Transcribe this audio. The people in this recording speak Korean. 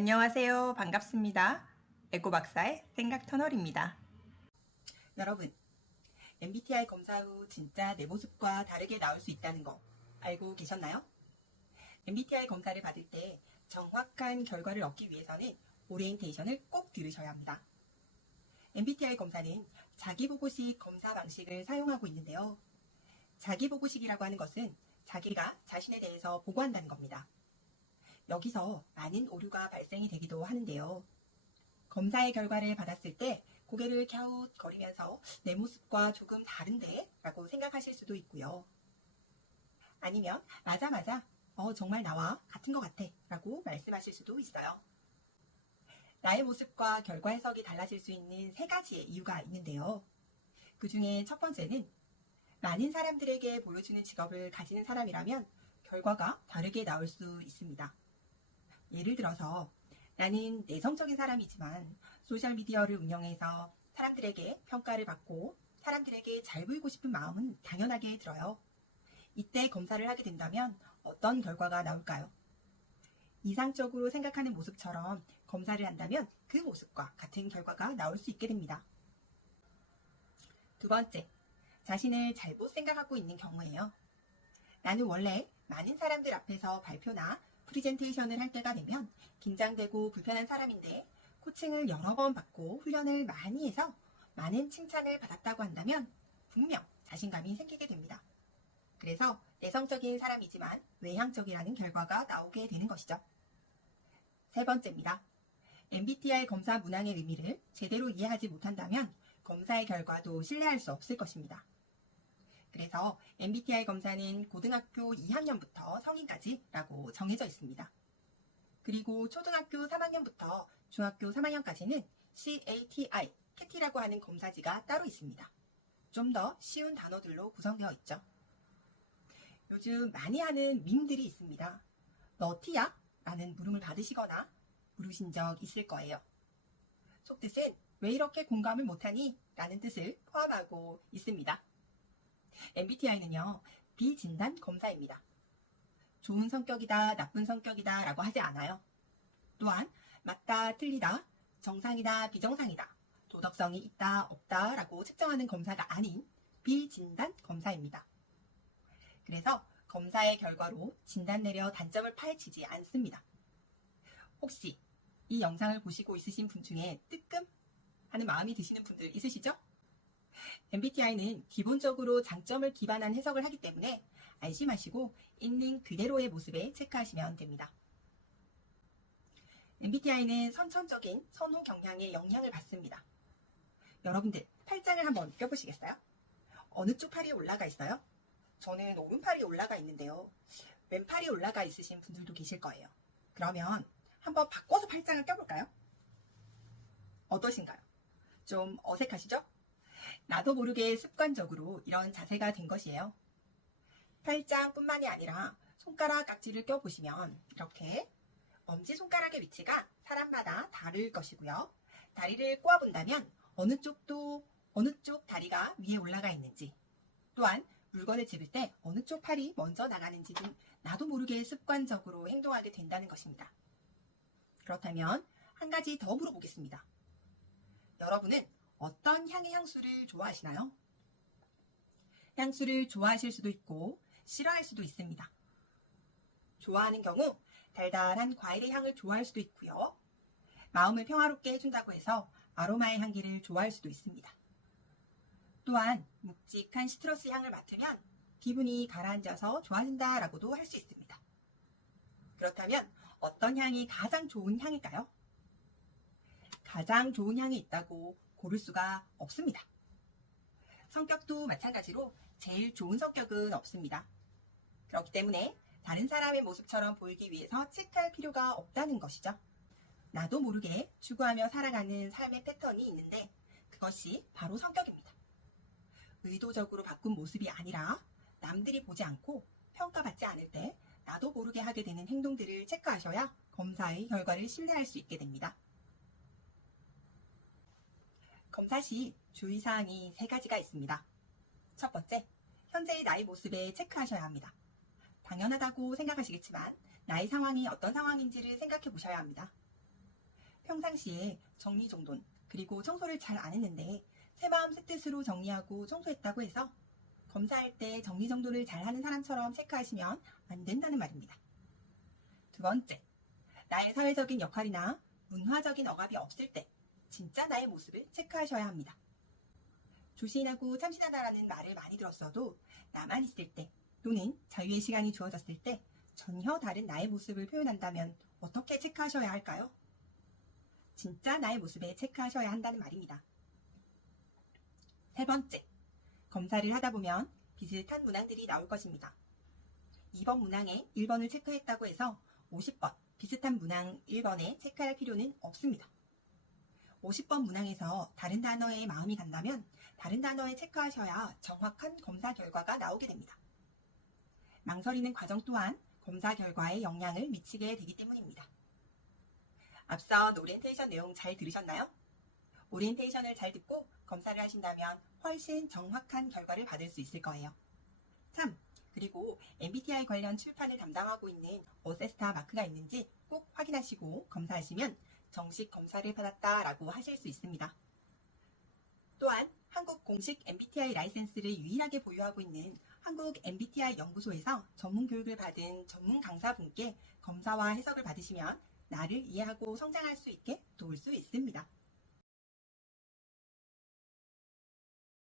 안녕하세요. 반갑습니다. 에고박사의 생각터널입니다. 여러분, MBTI 검사 후 진짜 내 모습과 다르게 나올 수 있다는 거 알고 계셨나요? MBTI 검사를 받을 때 정확한 결과를 얻기 위해서는 오리엔테이션을 꼭 들으셔야 합니다. MBTI 검사는 자기보고식 검사 방식을 사용하고 있는데요. 자기보고식이라고 하는 것은 자기가 자신에 대해서 보고한다는 겁니다. 여기서 많은 오류가 발생이 되기도 하는데요. 검사의 결과를 받았을 때 고개를 갸웃거리면서 내 모습과 조금 다른데? 라고 생각하실 수도 있고요. 아니면 맞아 정말 나와 같은 것 같아 라고 말씀하실 수도 있어요. 나의 모습과 결과 해석이 달라질 수 있는 세 가지의 이유가 있는데요. 그 중에 첫 번째는 많은 사람들에게 보여주는 직업을 가지는 사람이라면 결과가 다르게 나올 수 있습니다. 예를 들어서 나는 내성적인 사람이지만 소셜미디어를 운영해서 사람들에게 평가를 받고 사람들에게 잘 보이고 싶은 마음은 당연하게 들어요. 이때 검사를 하게 된다면 어떤 결과가 나올까요? 이상적으로 생각하는 모습처럼 검사를 한다면 그 모습과 같은 결과가 나올 수 있게 됩니다. 두 번째, 자신을 잘못 생각하고 있는 경우예요. 나는 원래 많은 사람들 앞에서 발표나 프리젠테이션을 할 때가 되면 긴장되고 불편한 사람인데 코칭을 여러 번 받고 훈련을 많이 해서 많은 칭찬을 받았다고 한다면 분명 자신감이 생기게 됩니다. 그래서 내성적인 사람이지만 외향적이라는 결과가 나오게 되는 것이죠. 세 번째입니다. MBTI 검사 문항의 의미를 제대로 이해하지 못한다면 검사의 결과도 신뢰할 수 없을 것입니다. 그래서 MBTI 검사는 고등학교 2학년부터 성인까지라고 정해져 있습니다. 그리고 초등학교 3학년부터 중학교 3학년까지는 CATI, 캐티라고 하는 검사지가 따로 있습니다. 좀 더 쉬운 단어들로 구성되어 있죠. 요즘 많이 하는 밈들이 있습니다. 너 T야? 라는 물음을 받으시거나 물으신 적 있을 거예요. 속뜻은 왜 이렇게 공감을 못하니? 라는 뜻을 포함하고 있습니다. MBTI는요, 비진단 검사입니다. 좋은 성격이다, 나쁜 성격이다 라고 하지 않아요. 또한 맞다, 틀리다, 정상이다, 비정상이다, 도덕성이 있다, 없다 라고 측정하는 검사가 아닌 비진단 검사입니다. 그래서 검사의 결과로 진단 내려 단점을 파헤치지 않습니다. 혹시 이 영상을 보시고 있으신 분 중에 뜨끔 하는 마음이 드시는 분들 있으시죠? MBTI는 기본적으로 장점을 기반한 해석을 하기 때문에 안심하시고 있는 그대로의 모습에 체크하시면 됩니다. MBTI는 선천적인 선호 경향에 영향을 받습니다. 여러분들 팔짱을 한번 껴보시겠어요? 어느 쪽 팔이 올라가 있어요? 저는 오른팔이 올라가 있는데요. 왼팔이 올라가 있으신 분들도 계실 거예요. 그러면 한번 바꿔서 팔짱을 껴볼까요? 어떠신가요? 좀 어색하시죠? 나도 모르게 습관적으로 이런 자세가 된 것이에요. 팔짱뿐만이 아니라 손가락 깍지를 껴보시면 이렇게 엄지손가락의 위치가 사람마다 다를 것이고요. 다리를 꼬아본다면 어느 쪽 다리가 위에 올라가 있는지, 또한 물건을 집을 때 어느 쪽 팔이 먼저 나가는지 등 나도 모르게 습관적으로 행동하게 된다는 것입니다. 그렇다면 한 가지 더 물어보겠습니다. 여러분은 어떤 향의 향수를 좋아하시나요? 향수를 좋아하실 수도 있고 싫어할 수도 있습니다. 좋아하는 경우 달달한 과일의 향을 좋아할 수도 있고요. 마음을 평화롭게 해준다고 해서 아로마의 향기를 좋아할 수도 있습니다. 또한 묵직한 시트러스 향을 맡으면 기분이 가라앉아서 좋아진다라고도 할 수 있습니다. 그렇다면 어떤 향이 가장 좋은 향일까요? 가장 좋은 향이 있다고 고를 수가 없습니다. 성격도 마찬가지로 제일 좋은 성격은 없습니다. 그렇기 때문에 다른 사람의 모습처럼 보이기 위해서 체크할 필요가 없다는 것이죠. 나도 모르게 추구하며 살아가는 삶의 패턴이 있는데 그것이 바로 성격입니다. 의도적으로 바꾼 모습이 아니라 남들이 보지 않고 평가받지 않을 때 나도 모르게 하게 되는 행동들을 체크하셔야 검사의 결과를 신뢰할 수 있게 됩니다. 검사 시 주의사항이 3가지가 있습니다. 첫 번째, 현재의 나의 모습에 체크하셔야 합니다. 당연하다고 생각하시겠지만 나의 상황이 어떤 상황인지를 생각해 보셔야 합니다. 평상시에 정리정돈 그리고 청소를 잘 안 했는데 새마음 새뜻으로 정리하고 청소했다고 해서 검사할 때 정리정돈을 잘 하는 사람처럼 체크하시면 안 된다는 말입니다. 두 번째, 나의 사회적인 역할이나 문화적인 억압이 없을 때 진짜 나의 모습을 체크하셔야 합니다. 조신하고 참신하다라는 말을 많이 들었어도 나만 있을 때 또는 자유의 시간이 주어졌을 때 전혀 다른 나의 모습을 표현한다면 어떻게 체크하셔야 할까요? 진짜 나의 모습에 체크하셔야 한다는 말입니다. 세 번째, 검사를 하다 보면 비슷한 문항들이 나올 것입니다. 2번 문항에 1번을 체크했다고 해서 50번 비슷한 문항 1번에 체크할 필요는 없습니다. 50번 문항에서 다른 단어에 마음이 간다면 다른 단어에 체크하셔야 정확한 검사 결과가 나오게 됩니다. 망설이는 과정 또한 검사 결과에 영향을 미치게 되기 때문입니다. 앞서 오리엔테이션 내용 잘 들으셨나요? 오리엔테이션을 잘 듣고 검사를 하신다면 훨씬 정확한 결과를 받을 수 있을 거예요. 참! 그리고 MBTI 관련 출판을 담당하고 있는 어세스타 마크가 있는지 꼭 확인하시고 검사하시면 정식 검사를 받았다라고 하실 수 있습니다. 또한 한국 공식 MBTI 라이센스를 유일하게 보유하고 있는 한국 MBTI 연구소에서 전문 교육을 받은 전문 강사분께 검사와 해석을 받으시면 나를 이해하고 성장할 수 있게 도울 수 있습니다.